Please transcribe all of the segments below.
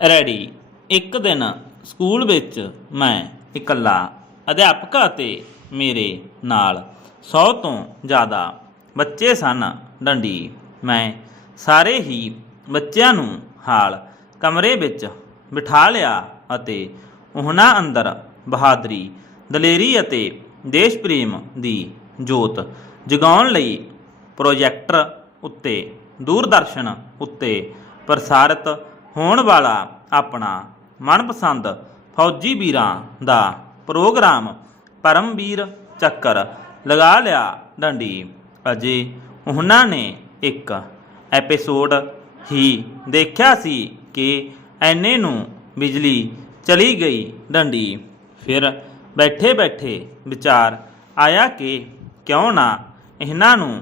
Ready. ਇੱਕ ਦਿਨ school ਵਿੱਚ ਮੈਂ ਇਕੱਲਾ ਅਧਿਆਪਕ ਅਤੇ ਮੇਰੇ ਨਾਲ 100 ਤੋਂ ਜ਼ਿਆਦਾ ਬੱਚੇ ਸਨ। ਡੰਡੀ, ਮੈਂ ਸਾਰੇ ਹੀ ਬੱਚਿਆਂ ਨੂੰ ਹਾਲ ਕਮਰੇ ਵਿੱਚ ਬਿਠਾ ਲਿਆ ਅਤੇ ਉਹਨਾਂ ਅੰਦਰ ਬਹਾਦਰੀ, ਦਲੇਰੀ ਅਤੇ ਦੇਸ਼ ਪ੍ਰੇਮ ਦੀ ਜੋਤ ਜਗਾਉਣ ਲਈ ਪ੍ਰੋਜੈਕਟਰ ਉੱਤੇ, ਦੂਰਦਰਸ਼ਨ ਉੱਤੇ ਪ੍ਰਸਾਰਿਤ ਹੋਣ ਵਾਲਾ ਆਪਣਾ ਮਨਪਸੰਦ ਫੌਜੀ ਵੀਰਾਂ ਦਾ ਪ੍ਰੋਗਰਾਮ ਪਰਮਵੀਰ ਚੱਕਰ ਲਗਾ ਲਿਆ ਡੰਡੀ। ਅਜੇ ਉਹਨਾਂ ਨੇ ਇੱਕ ਐਪੀਸੋਡ ਹੀ ਦੇਖਿਆ ਸੀ ਕਿ ਐਨੇ ਨੂੰ ਬਿਜਲੀ ਚਲੀ ਗਈ ਡੰਡੀ। ਫਿਰ ਬੈਠੇ ਬੈਠੇ ਵਿਚਾਰ ਆਇਆ ਕਿ ਕਿਉਂ ਨਾ ਇਹਨਾਂ ਨੂੰ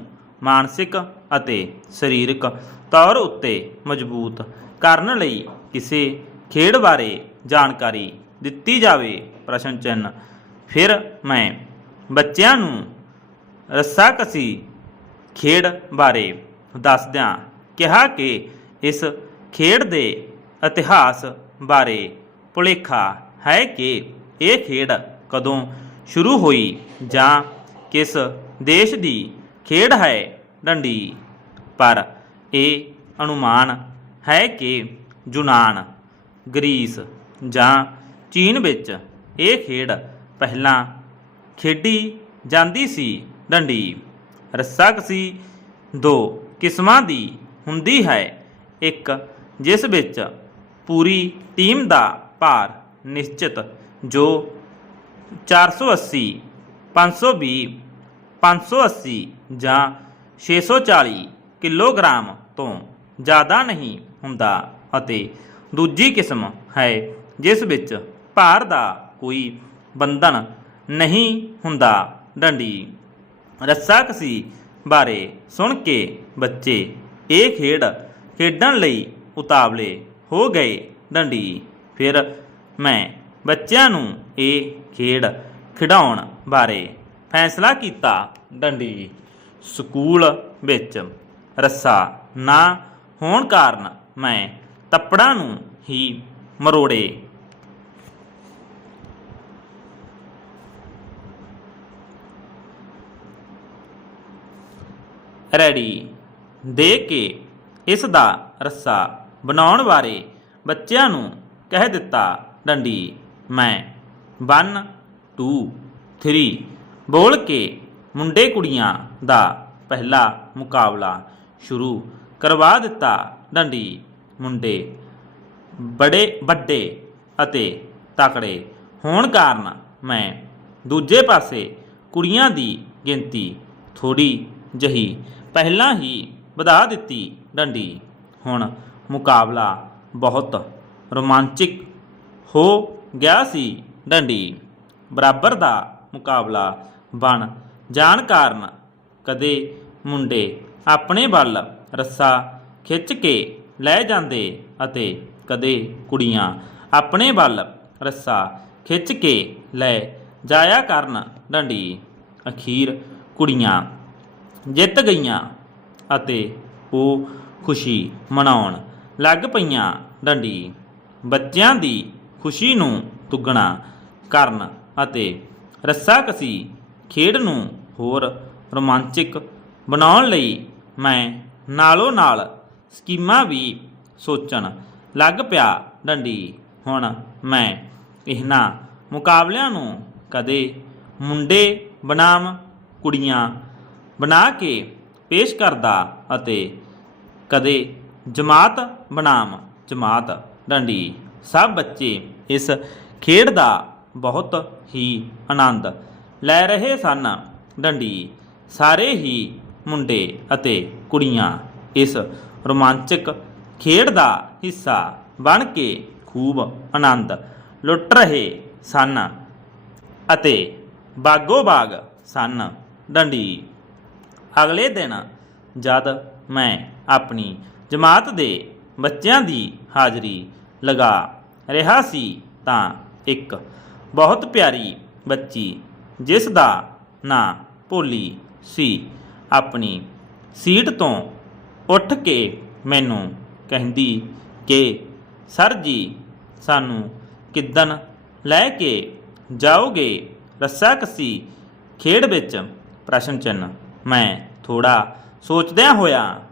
ਮਾਨਸਿਕ ਅਤੇ ਸਰੀਰਕ ਤੌਰ ਉੱਤੇ ਮਜ਼ਬੂਤ ਕਰਨ ਲਈ ਕਿਸੇ ਖੇਡ ਬਾਰੇ ਜਾਣਕਾਰੀ ਦਿੱਤੀ ਜਾਵੇ। ਪ੍ਰਸ਼ਨ ਚਿੰਨ੍ਹ। ਫਿਰ ਮੈਂ ਬੱਚਿਆਂ ਨੂੰ ਰੱਸਾਕਸੀ ਖੇਡ ਬਾਰੇ ਦੱਸਦਿਆਂ ਕਿਹਾ ਕਿ ਇਸ ਖੇਡ ਦੇ ਇਤਿਹਾਸ ਬਾਰੇ ਭੁਲੇਖਾ ਹੈ ਕਿ ਇਹ ਖੇਡ ਕਦੋਂ ਸ਼ੁਰੂ ਹੋਈ ਜਾਂ ਕਿਸ ਦੇਸ਼ ਦੀ ਖੇਡ ਹੈ ਡੰਡੀ। ਪਰ ਇਹ ਅਨੁਮਾਨ ਹੈ ਕਿ ਯੂਨਾਨ ਗ੍ਰੀਸ ਜਾਂ ਚੀਨ ਵਿੱਚ ਇਹ ਖੇਡ ਪਹਿਲਾਂ ਖੇਡੀ ਜਾਂਦੀ ਸੀ ਡੰਡੀ। ਰੱਸਾਕਸੀ ਦੋ ਕਿਸਮਾਂ ਦੀ ਹੁੰਦੀ ਹੈ। ਇੱਕ ਜਿਸ ਵਿੱਚ ਪੂਰੀ ਟੀਮ ਦਾ ਭਾਰ ਨਿਸ਼ਚਿਤ, ਜੋ 480 520 580 ਜਾਂ 640 ਕਿਲੋਗ੍ਰਾਮ ਤੋਂ ਜ਼ਿਆਦਾ ਨਹੀਂ। ਹੁੰਦਾ ਅਤੇ ਦੂਜੀ ਕਿਸਮ ਹੈ ਜਿਸ ਵਿੱਚ ਭਾਰ ਦਾ ਕੋਈ ਬੰਧਨ ਨਹੀਂ ਹੁੰਦਾ। ਡੰਡੀ। ਰੱਸਾਕਸੀ ਬਾਰੇ ਸੁਣ ਕੇ ਬੱਚੇ ਇਹ ਖੇਡ ਖੇਡਣ ਲਈ ਉਤਾਵਲੇ ਹੋ ਗਏ। ਡੰਡੀ। ਫਿਰ ਮੈਂ ਬੱਚਿਆਂ ਨੂੰ ਇਹ ਖੇਡ ਖਿਡਾਉਣ ਬਾਰੇ ਫੈਸਲਾ ਕੀਤਾ। ਡੰਡੀ। ਸਕੂਲ ਵਿੱਚ ਰੱਸਾ ਨਾ ਹੋਣ ਕਾਰਨ ਮੈਂ ਤੱਪੜਾਂ ਨੂੰ ਹੀ ਮਰੋੜੇ। ਰੈਡੀ। ਦੇ ਕੇ ਇਸ ਦਾ ਰੱਸਾ ਬਣਾਉਣ ਬਾਰੇ ਬੱਚਿਆਂ ਨੂੰ ਕਹਿ ਦਿੱਤਾ ਡੰਡੀ। ਮੈਂ 1 2 3 ਬੋਲ ਕੇ ਮੁੰਡੇ ਕੁੜੀਆਂ ਦਾ ਪਹਿਲਾ ਮੁਕਾਬਲਾ ਸ਼ੁਰੂ ਕਰਵਾ ਦਿੱਤਾ ਡੰਡੀ, ਮੁੰਡੇ, ਬੜੇ, ਵੱਡੇ ਅਤੇ ਤਕੜੇ ਹੋਣ ਕਾਰਨ ਮੈਂ ਦੂਜੇ ਪਾਸੇ ਕੁੜੀਆਂ ਦੀ ਗਿਣਤੀ ਥੋੜੀ ਜਹੀ ਪਹਿਲਾਂ ਹੀ ਵਧਾ ਦਿੱਤੀ ਡੰਡੀ। ਹੁਣ ਮੁਕਾਬਲਾ ਬਹੁਤ ਰੋਮਾਂਚਿਕ ਹੋ ਗਿਆ ਸੀ ਡੰਡੀ। ਬਰਾਬਰ ਦਾ ਮੁਕਾਬਲਾ ਬਣ ਜਾਣ ਕਾਰਨ ਕਦੇ ਮੁੰਡੇ ਆਪਣੇ ਵੱਲ ਰੱਸਾ ਖਿੱਚ ਕੇ ਲੈ ਜਾਂਦੇ ਅਤੇ ਕਦੇ ਕੁੜੀਆਂ ਆਪਣੇ ਵੱਲ ਰੱਸਾ ਖਿੱਚ ਕੇ ਲੈ ਜਾਇਆ ਕਰਨ ਡੰਡੀ। ਅਖੀਰ ਕੁੜੀਆਂ ਜਿੱਤ ਗਈਆਂ ਅਤੇ ਉਹ ਖੁਸ਼ੀ ਮਨਾਉਣ ਲੱਗ ਪਈਆਂ ਡੰਡੀ। ਬੱਚਿਆਂ ਦੀ ਖੁਸ਼ੀ ਨੂੰ ਦੁੱਗਣਾ ਕਰਨ ਅਤੇ ਰੱਸਾ ਕਸੀ ਖੇਡ ਨੂੰ ਹੋਰ ਰੋਮਾਂਚਿਕ ਬਣਾਉਣ ਲਈ ਮੈਂ ਨਾਲੋਂ ਨਾਲ ਸਕੀਮਾਂ ਵੀ ਸੋਚਣ ਲੱਗ ਪਿਆ ਡੰਡੀ। ਹੁਣ ਮੈਂ ਇਹਨਾਂ ਮੁਕਾਬਲਿਆਂ ਨੂੰ ਕਦੇ ਮੁੰਡੇ ਬਨਾਮ, ਕੁੜੀਆਂ ਬਣਾ ਕੇ ਪੇਸ਼ ਕਰਦਾ ਅਤੇ ਕਦੇ ਜਮਾਤ ਬਨਾਮ। ਜਮਾਤ, ਡੰਡੀ, ਸਭ ਬੱਚੇ ਇਸ ਖੇਡ ਦਾ ਬਹੁਤ ਹੀ ਆਨੰਦ ਲੈ ਰਹੇ ਸਨ। ਡੰਡੀ ਸਾਰੇ ਹੀ ਮੁੰਡੇ ਅਤੇ ਕੁੜੀਆਂ ਇਸ ਰੋਮਾਂਚਕ ਖੇਡ ਦਾ ਹਿੱਸਾ ਬਣ ਕੇ ਖੂਬ ਆਨੰਦ ਲੁੱਟ ਰਹੇ ਸਨ ਅਤੇ ਬਾਗੋ ਬਾਗ ਸਨ ਡੰਡੀ। ਅਗਲੇ ਦਿਨ ਜਦ ਮੈਂ ਆਪਣੀ ਜਮਾਤ ਦੇ ਬੱਚਿਆਂ ਦੀ ਹਾਜ਼ਰੀ ਲਗਾ ਰਿਹਾ ਸੀ ਤਾਂ ਇੱਕ ਬਹੁਤ ਪਿਆਰੀ ਬੱਚੀ, ਜਿਸ ਦਾ ਨਾਂ ਭੋਲੀ ਸੀ, ਆਪਣੀ ਸੀਟ ਤੋਂ ਉੱਠ ਕੇ ਮੈਨੂੰ ਕਹਿੰਦੀ ਕਿ, ਸਰ ਜੀ, ਸਾਨੂੰ ਕਿੱਦਣ ਲੈ ਕੇ ਜਾਓਗੇ? ਰੱਸਾ ਕੱਸੀ ਖੇਡ ਵਿੱਚ ਪ੍ਰਸ਼ਨ ਚਿੰਨ੍ਹ। ਮੈਂ ਥੋੜਾ ਸੋਚਦਿਆਂ ਹੋਇਆ